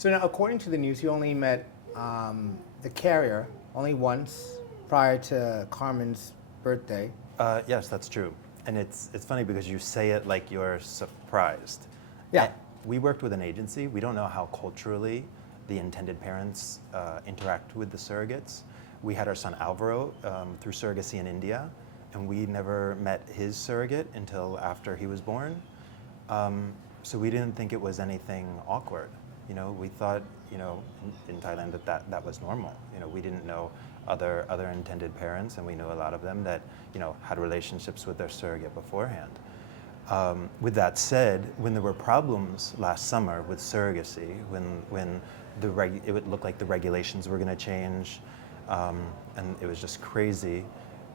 So now, according to the news, you only met the carrier only once prior to Carmen's birthday. Yes, that's true. And it's funny because you say it like you're surprised. Yeah. And we worked with an agency. We don't know how culturally the intended parents interact with the surrogates. We had our son Alvaro through surrogacy in India, and we never met his surrogate until after he was born. So we didn't think it was anything awkward. You know, we thought, you know, in Thailand that was normal. You know, we didn't know other intended parents, and we knew a lot of them that, you know, had relationships with their surrogate beforehand. With that said, when there were problems last summer with surrogacy, when it would look like the regulations were going to change, and it was just crazy,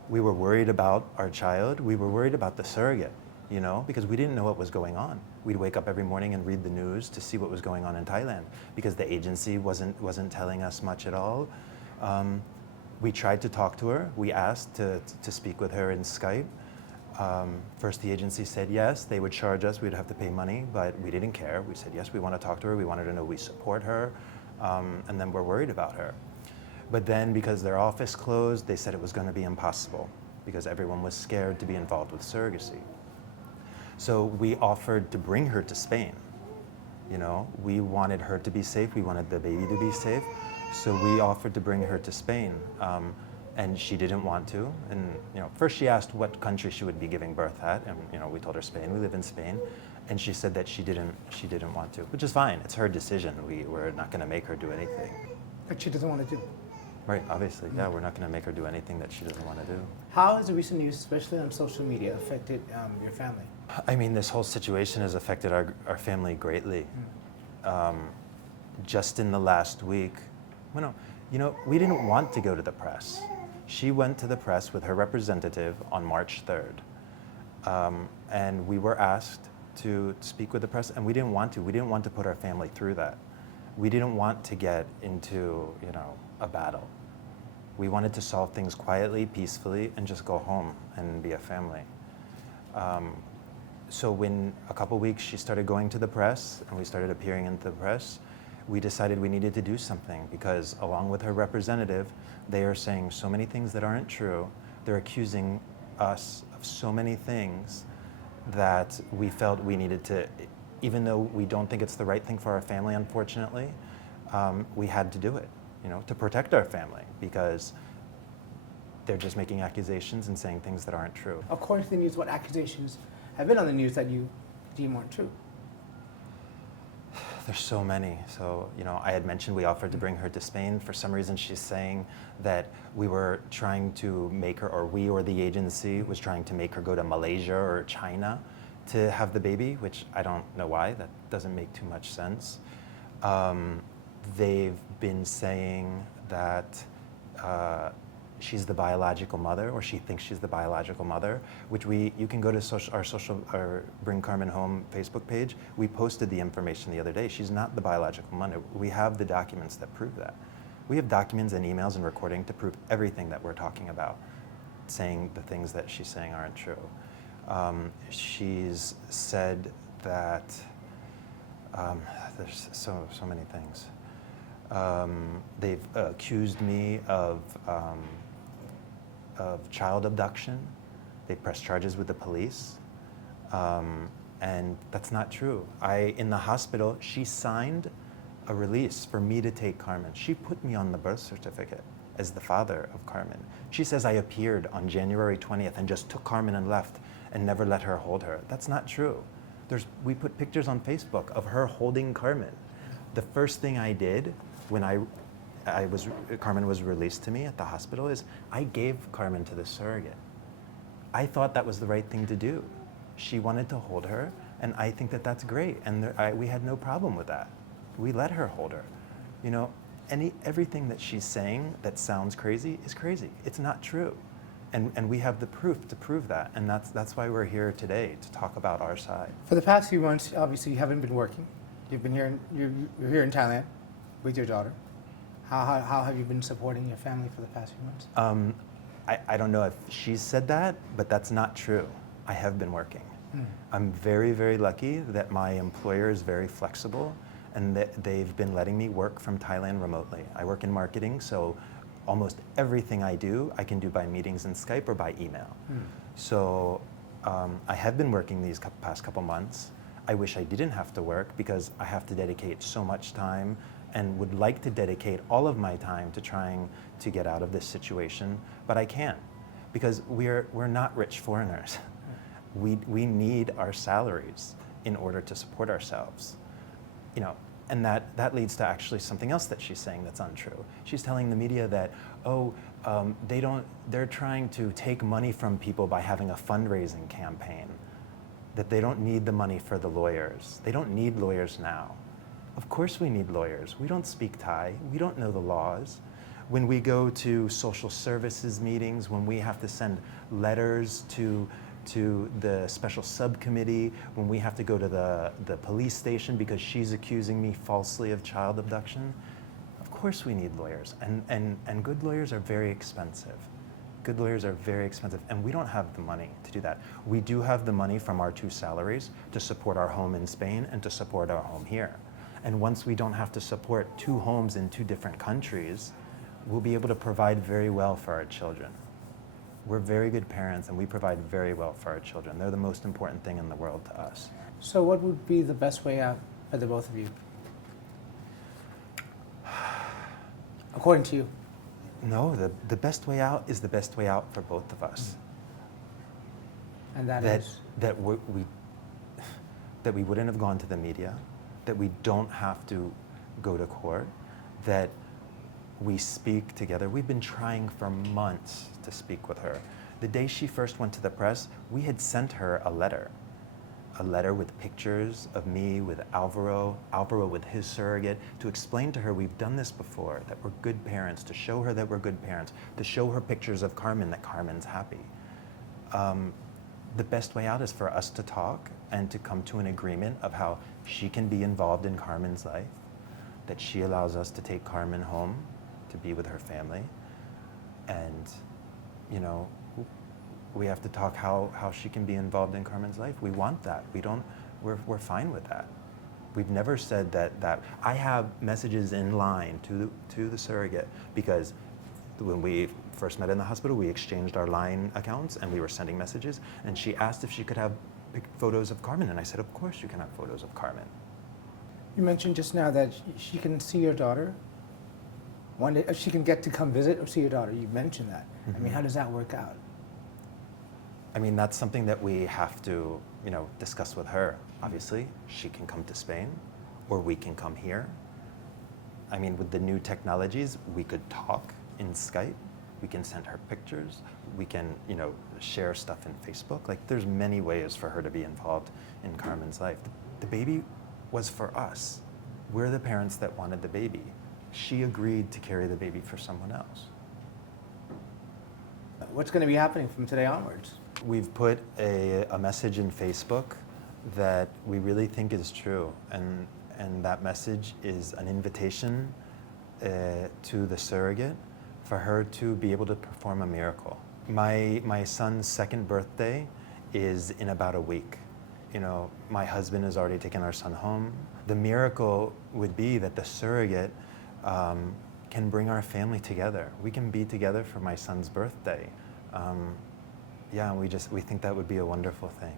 we were worried about our child. We were worried about the surrogate, you know, because we didn't know what was going on. We'd wake up every morning and read the news to see what was going on in Thailand because the agency wasn't telling us much at all. We tried to talk to her. We asked to speak with her in Skype. First, the agency said yes, they would charge us, we'd have to pay money, but we didn't care. We said yes, we want to talk to her, we wanted to know we support her, and then we're worried about her. But then, because their office closed, they said it was going to be impossible because everyone was scared to be involved with surrogacy. So we offered to bring her to Spain. You know, we wanted her to be safe, we wanted the baby to be safe, so we offered to bring her to Spain. And she didn't want to. And you know, first she asked what country she would be giving birth at, and you know, we told her Spain. We live in Spain, and she said that she didn't want to, which is fine. It's her decision. We're not going to make her do anything. But she doesn't want to do. Right, obviously, yeah. We're not going to make her do anything that she doesn't want to do. How has the recent news, especially on social media, affected your family? I mean, this whole situation has affected our family greatly. Just in the last week, you know, we didn't want to go to the press. She went to the press with her representative on March 3rd. And we were asked to speak with the press, and we didn't want to. We didn't want to put our family through that. We didn't want to get into, you know, a battle. We wanted to solve things quietly, peacefully, and just go home and be a family. So when a couple weeks she started going to the press, and we started appearing in the press, we decided we needed to do something because along with her representative, they are saying so many things that aren't true. They're accusing us of so many things that we felt we needed to, even though we don't think it's the right thing for our family, unfortunately, we had to do it, you know, to protect our family because they're just making accusations and saying things that aren't true. According to the news, what accusations have been on the news that you deem aren't true? There's so many. So, you know, I had mentioned we offered to bring her to Spain. For some reason, she's saying that we were trying to make her, or we or the agency was trying to make her go to Malaysia or China to have the baby, which I don't know why. That doesn't make too much sense. They've been saying that she's the biological mother, or she thinks she's the biological mother, which you can go to our Bring Carmen Home Facebook page. We posted the information the other day. She's not the biological mother. We have the documents that prove that. We have documents and emails and recording to prove everything that we're talking about, saying the things that she's saying aren't true. She's said that there's so many things. They've accused me of child abduction. They pressed charges with the police, and that's not true. In the hospital, she signed a release for me to take Carmen. She put me on the birth certificate as the father of Carmen. She says I appeared on January 20th and just took Carmen and left and never let her hold her. That's not true. We put pictures on Facebook of her holding Carmen. The first thing I did when Carmen was released to me at the hospital is I gave Carmen to the surrogate. I thought that was the right thing to do. She wanted to hold her, and I think that that's great, and we had no problem with that. We let her hold her. You know, everything that she's saying that sounds crazy is crazy. It's not true. And we have the proof to prove that, and that's why we're here today, to talk about our side. For the past few months, obviously you haven't been working. You've been here. You're here in Thailand with your daughter. How have you been supporting your family for the past few months? I don't know if she's said that, but that's not true. I have been working. I'm very, very lucky that my employer is very flexible and they've been letting me work from Thailand remotely. I work in marketing, so almost everything I do, I can do by meetings in Skype or by email. So I have been working these past couple months. I wish I didn't have to work because I have to dedicate so much time and would like to dedicate all of my time to trying to get out of this situation, but I can't because we're not rich foreigners. We need our salaries in order to support ourselves. You know, and that leads to actually something else that she's saying that's untrue. She's telling the media that, they're trying to take money from people by having a fundraising campaign, that they don't need the money for the lawyers. They don't need lawyers now. Of course we need lawyers. We don't speak Thai. We don't know the laws. When we go to social services meetings, when we have to send letters to the special subcommittee, when we have to go to the police station because she's accusing me falsely of child abduction, of course we need lawyers. And good lawyers are very expensive. Good lawyers are very expensive, and we don't have the money to do that. We do have the money from our 2 salaries to support our home in Spain and to support our home here. And once we don't have to support 2 homes in 2 different countries, we'll be able to provide very well for our children. We're very good parents, and we provide very well for our children. They're the most important thing in the world to us. So what would be the best way out for the both of you? According to you. No, the best way out is the best way out for both of us. And that is? That we wouldn't have gone to the media, that we don't have to go to court, that we speak together. We've been trying for months to speak with her. The day she first went to the press, we had sent her a letter with pictures of me, with Alvaro with his surrogate, to explain to her we've done this before, that we're good parents, to show her that we're good parents, to show her pictures of Carmen, that Carmen's happy. The best way out is for us to talk and to come to an agreement of how she can be involved in Carmen's life, that she allows us to take Carmen home to be with her family, and, you know, we have to talk how she can be involved in Carmen's life. We want that. We're fine with that. We've never said that. I have messages in line to the surrogate because when we first met in the hospital, we exchanged our line accounts and we were sending messages, and she asked if she could have photos of Carmen, and I said, of course you can have photos of Carmen. You mentioned just now that she can see your daughter. One day, she can get to come visit or see your daughter. You mentioned that. I mean, how does that work out? I mean, that's something that we have to, you know, discuss with her. Obviously, she can come to Spain, or we can come here. I mean, with the new technologies, we could talk in Skype. We can send her pictures. We can, you know, share stuff in Facebook. Like, there's many ways for her to be involved in Carmen's life. The baby was for us. We're the parents that wanted the baby. She agreed to carry the baby for someone else. What's going to be happening from today onwards? We've put a message in Facebook that we really think is true, and that message is an invitation to the surrogate for her to be able to perform a miracle. My son's 2nd birthday is in about a week. You know, my husband has already taken our son home. The miracle would be that the surrogate can bring our family together. We can be together for my son's birthday. Yeah, we think that would be a wonderful thing.